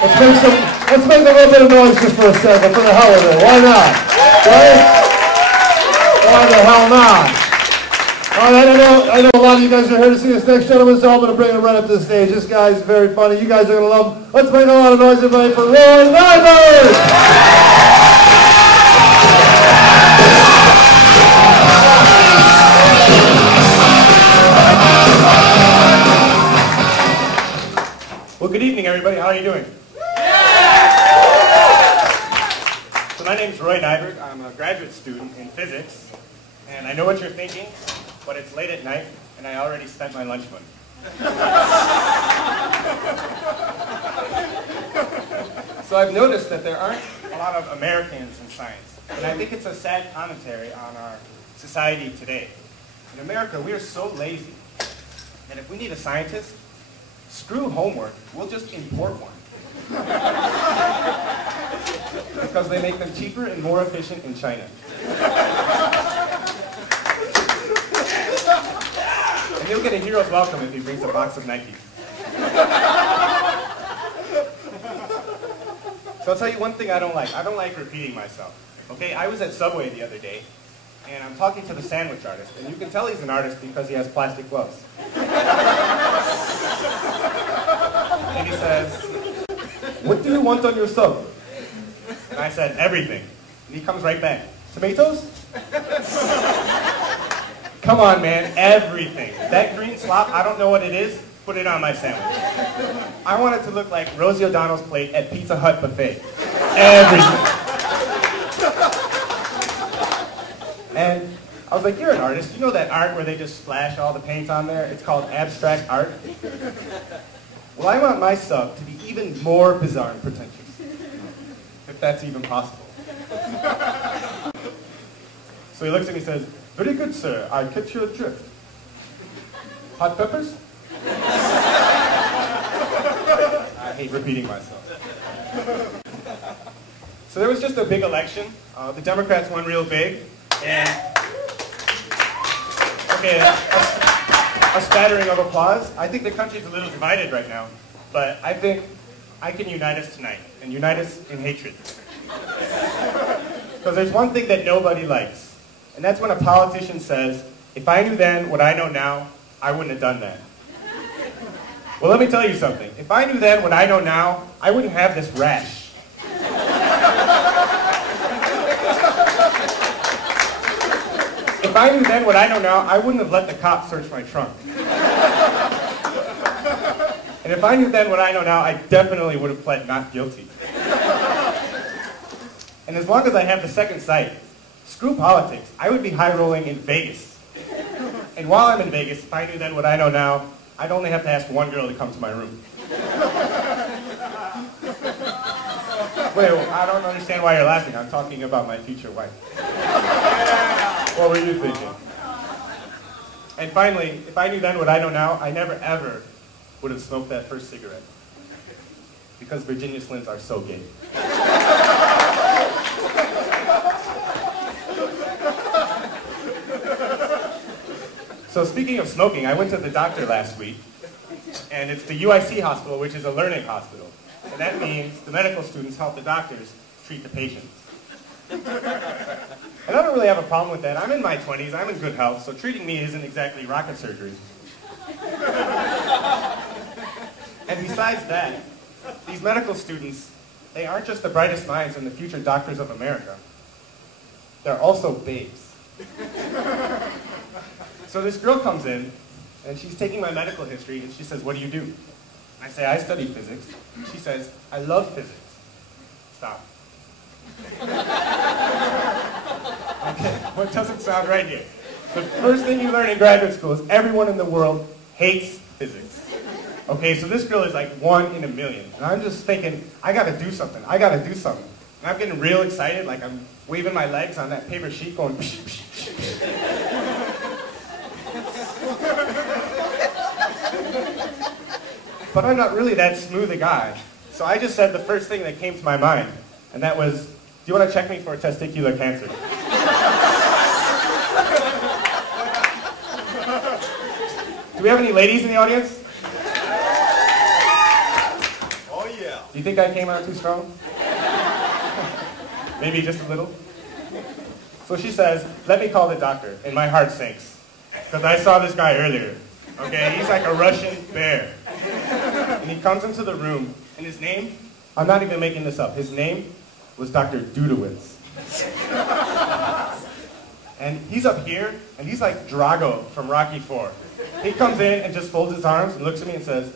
Let's make a little bit of noise just for a second, for the hell of it. Why not? Right? Why the hell not? All right, I know a lot of you guys are here to see this next gentleman, so I'm going to bring him right up to the stage. This guy's very funny. You guys are going to love him. Let's make a lot of noise, everybody, for Rauth. Well, good evening, everybody. How are you doing? So my name's Roy Nyberg. I'm a graduate student in physics, and I know what you're thinking, but it's late at night, and I already spent my lunch money. So I've noticed that there aren't a lot of Americans in science, and I think it's a sad commentary on our society today. In America, we are so lazy that if we need a scientist, screw homework, we'll just import one. Because they make them cheaper and more efficient in China. And he'll get a hero's welcome if he brings a box of Nikes. So I'll tell you one thing I don't like. I don't like repeating myself. Okay, I was at Subway the other day, and I'm talking to the sandwich artist, and you can tell he's an artist because he has plastic gloves. And he says, "What do you want on your sub?" And I said, "Everything." And he comes right back, "Tomatoes?" Come on, man, everything. That green slop, I don't know what it is, put it on my sandwich. I want it to look like Rosie O'Donnell's plate at Pizza Hut buffet. Everything. And I was like, "You're an artist. You know that art where they just splash all the paint on there? It's called abstract art." Well, I want my sub to be even more bizarre and pretentious, if that's even possible. So he looks at me and says, "Very good, sir. I catch your drift. Hot peppers?" I hate repeating myself. So there was just a big election. The Democrats won real big. And, okay, a spattering of applause. I think the country's a little divided right now, but I think I can unite us tonight, and unite us in hatred. Because there's one thing that nobody likes, and that's when a politician says, "If I knew then what I know now, I wouldn't have done that." Well, let me tell you something. If I knew then what I know now, I wouldn't have this rash. If I knew then what I know now, I wouldn't have let the cops search my trunk. And if I knew then what I know now, I definitely would have pled not guilty. And as long as I have the second sight, screw politics, I would be high-rolling in Vegas. And while I'm in Vegas, if I knew then what I know now, I'd only have to ask one girl to come to my room. Wait, I don't understand why you're laughing. I'm talking about my future wife. What were you thinking? And finally, if I knew then what I know now, I never ever would have smoked that first cigarette. Because Virginia Slims are so gay. So speaking of smoking, I went to the doctor last week, and it's the UIC hospital, which is a learning hospital. And that means the medical students help the doctors treat the patients. And I don't really have a problem with that. I'm in my 20s, I'm in good health, so treating me isn't exactly rocket surgery. And besides that, these medical students, they aren't just the brightest minds and the future doctors of America. They're also babes. So this girl comes in, and she's taking my medical history, and she says, "What do you do?" I say, "I study physics." She says, "I love physics." Stop. Okay, what doesn't sound right here? The first thing you learn in graduate school is everyone in the world hates physics. Okay, so this girl is like 1 in a million. And I'm just thinking, I gotta do something. I gotta do something. And I'm getting real excited, like I'm waving my legs on that paper sheet going psh, psh, psh. But I'm not really that smooth a guy. So I just said the first thing that came to my mind, and that was, "Do you want to check me for testicular cancer?" Do we have any ladies in the audience? Oh yeah. You think I came out too strong? Maybe just a little? So she says, let me call the doctor, and my heart sinks. Because I saw this guy earlier. Okay, he's like a Russian bear. And he comes into the room, and his name, I'm not even making this up, his name was Dr. Dudowitz. And he's up here, and he's like Drago from Rocky IV. He comes in and just folds his arms and looks at me and says,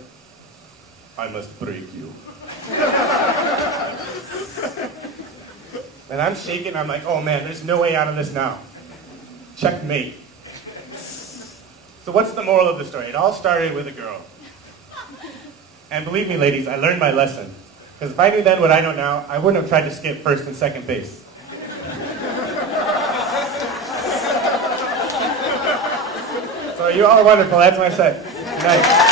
I must break you. And I'm shaking, I'm like, oh man, there's no way out of this now. Checkmate. So what's the moral of the story? It all started with a girl. And believe me, ladies, I learned my lesson. Because if I knew then what I know now, I wouldn't have tried to skip first and second base. So you all are wonderful. That's my set. Good night.